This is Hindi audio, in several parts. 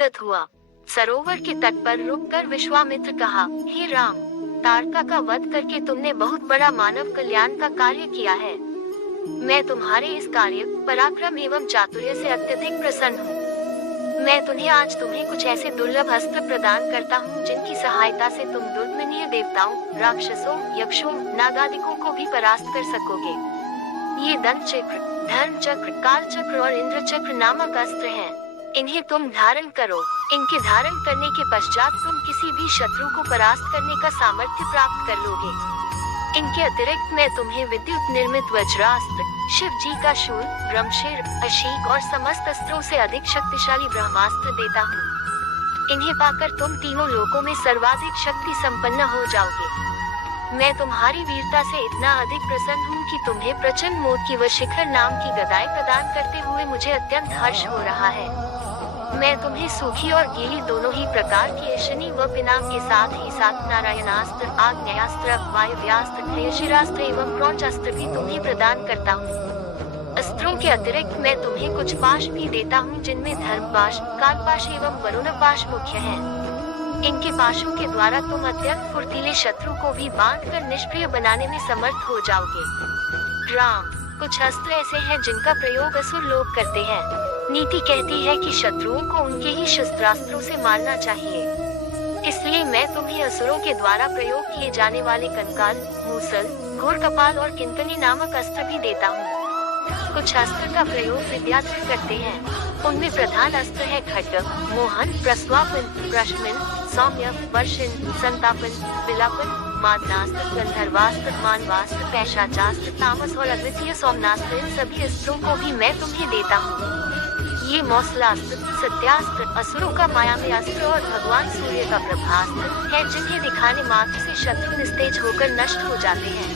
सूर्योदय हुआ। सरोवर के तट पर रुककर विश्वामित्र कहा, हे राम, ताड़का का वध करके तुमने बहुत बड़ा मानव कल्याण का कार्य किया है। मैं तुम्हारे इस कार्य, पराक्रम एवं चातुर्य से अत्यधिक प्रसन्न हूँ। मैं तुम्हें कुछ ऐसे दुर्लभ अस्त्र प्रदान करता हूँ जिनकी सहायता से तुम दुर्मनीय देवताओं, राक्षसों, यक्षों, नागादिकों को भी परास्त कर सकोगे। ये दंड चक्र, धर्म चक्र, काल चक्र और इंद्र चक्र नामक अस्त्र हैं। इन्हें तुम धारण करो। इनके धारण करने के पश्चात तुम किसी भी शत्रु को परास्त करने का सामर्थ्य प्राप्त कर लोगे। इनके अतिरिक्त मैं तुम्हें विद्युत निर्मित वज्रास्त्र, शिव जी का शूल, ब्रह्मशिर, अशीक और समस्त अस्त्रों से अधिक शक्तिशाली ब्रह्मास्त्र देता हूँ। इन्हें पाकर तुम तीनों लोकों में सर्वाधिक शक्ति संपन्न हो जाओगे। मैं तुम्हारी वीरता से इतना अधिक प्रसन्न हूँ कि तुम्हें प्रचंड मोती व शिखर नाम की गदाएं प्रदान करते हुए मुझे अत्यंत हर्ष हो रहा है। मैं तुम्हें सूखी और गीली दोनों ही प्रकार की अशनि व पिनाक के साथ ही साथ नारायणास्त्र, आग्नेयास्त्र, वायव्यास्त्र, क्षयशिरास्त्र एवं क्रौंचास्त्र भी तुम्हें प्रदान करता हूँ। अस्त्रों के अतिरिक्त मैं तुम्हें कुछ पाश भी देता हूँ जिनमें धर्मपाश, कालपाश एवं वरुण पाश मुख्य हैं। इनके पाशों के द्वारा तुम अत्यंत फुर्तीले शत्रु को भी बांधकर निष्क्रिय बनाने में समर्थ हो जाओगे। राम, कुछ अस्त्र ऐसे हैं जिनका प्रयोग असुर लोग करते हैं। नीति कहती है कि शत्रुओं को उनके ही शस्त्रास्त्रों से मारना चाहिए। इसलिए मैं तुम्हें असुरों के द्वारा प्रयोग किए जाने वाले कंकाल, मूसल, घोर कपाल और किंकनी नामक अस्त्र भी देता हूँ। कुछ अस्त्र का प्रयोग विद्यार्थी करते हैं। उनमें प्रधान अस्त्र है खड्ग, मोहन, प्रस्वापन, प्रश्मिन, सौम्य, वर्षिन, संतापन, विलापन, मादनास्त्र, गंधर्वास्त्र, मानवास्त्र, पैशाचास्त्र, तामस और अद्वितीय सोमनास्त्र। इन सभी अस्त्रों को भी मैं तुम्हें देता हूँ। ये मौसलास्त्र, सत्यास्त्र, असुरों का मायावी अस्त्र और भगवान सूर्य का प्रभास्त्र है जिन्हें दिखाने मात्र से शत्रु निस्तेज होकर नष्ट हो जाते हैं।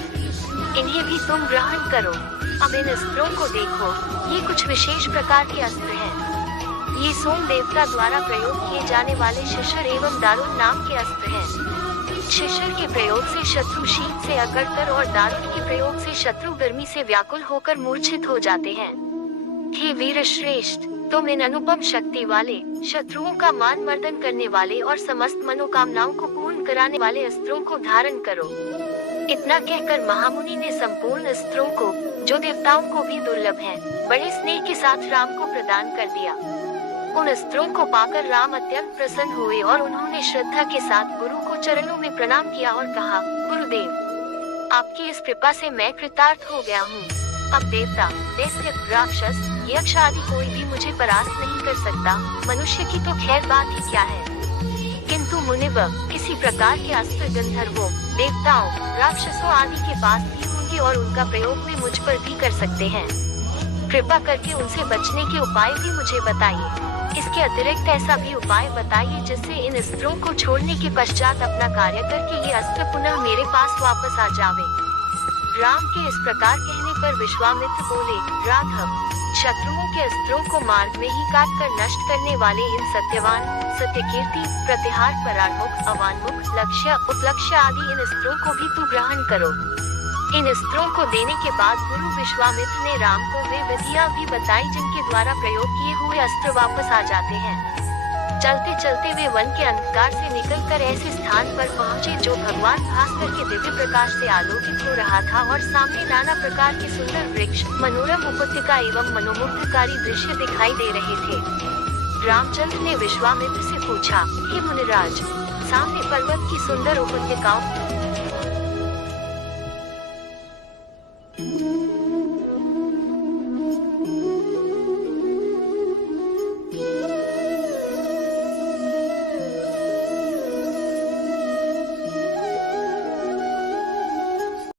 इन्हें भी तुम ग्रहण करो। अब इन अस्त्रों को देखो। ये कुछ विशेष प्रकार के अस्त्र हैं। ये सोम देवता द्वारा प्रयोग किए जाने वाले शिशिर एवं दारुण नाम के अस्त्र हैं। शिशिर के प्रयोग से शत्रु शीत से अकड़कर और दारुण के प्रयोग से शत्रु गर्मी से व्याकुल होकर मूर्छित हो जाते हैं। हे वीर श्रेष्ठ, तुम इन अनुपम शक्ति वाले, शत्रुओं का मान मर्दन करने वाले और समस्त मनोकामनाओं को पूर्ण कराने वाले अस्त्रों को धारण करो। इतना कहकर महामुनि ने संपूर्ण अस्त्रों को, जो देवताओं को भी दुर्लभ हैं, बड़े स्नेह के साथ राम को प्रदान कर दिया। उन अस्त्रों को पाकर राम अत्यंत प्रसन्न हुए और उन्होंने श्रद्धा के साथ गुरु को चरणों में प्रणाम किया और कहा, गुरुदेव, आपकी इस कृपा से मैं कृतार्थ हो गया हूँ। अब देवता, दैत्य, राक्षस, यक्ष आदि कोई भी मुझे परास्त नहीं कर सकता। मनुष्य की तो खैर बात ही क्या है, किंतु मुनिव किसी प्रकार के अस्त्र गंधर्वों, देवताओं, राक्षसों आदि के पास भी होंगे और उनका प्रयोग भी मुझ पर भी कर सकते हैं। कृपा करके उनसे बचने के उपाय भी मुझे बताइए। इसके अतिरिक्त ऐसा भी उपाय बताइए जिससे इन अस्त्रों को छोड़ने के पश्चात अपना कार्य करके ये अस्त्र पुनः मेरे पास वापस आ जावे। राम के इस प्रकार कहने पर विश्वामित्र बोले, राघव, शत्रुओं के अस्त्रों को मार्ग में ही काट कर नष्ट करने वाले इन सत्यवान, सत्यकीर्ति, प्रतिहार, परान्मुख, अवान्मुख, लक्ष्य, उपलक्ष्य आदि इन अस्त्रों को भी तू ग्रहण करो। इन अस्त्रों को देने के बाद गुरु विश्वामित्र ने राम को वे विधियां भी बताई जिनके द्वारा प्रयोग किए हुए अस्त्र वापस आ जाते हैं। चलते चलते वे वन के अंधकार से निकलकर ऐसे स्थान पर पहुँचे जो भगवान भास्कर के दिव्य प्रकाश से आलोकित हो रहा था और सामने नाना प्रकार के सुंदर वृक्ष, मनोरम उपत्यका एवं मनोमुग्धकारी दृश्य दिखाई दे रहे थे। रामचंद्र ने विश्वामित्र से पूछा, हे मुनिराज, सामने पर्वत की सुंदर उपत्यकाओं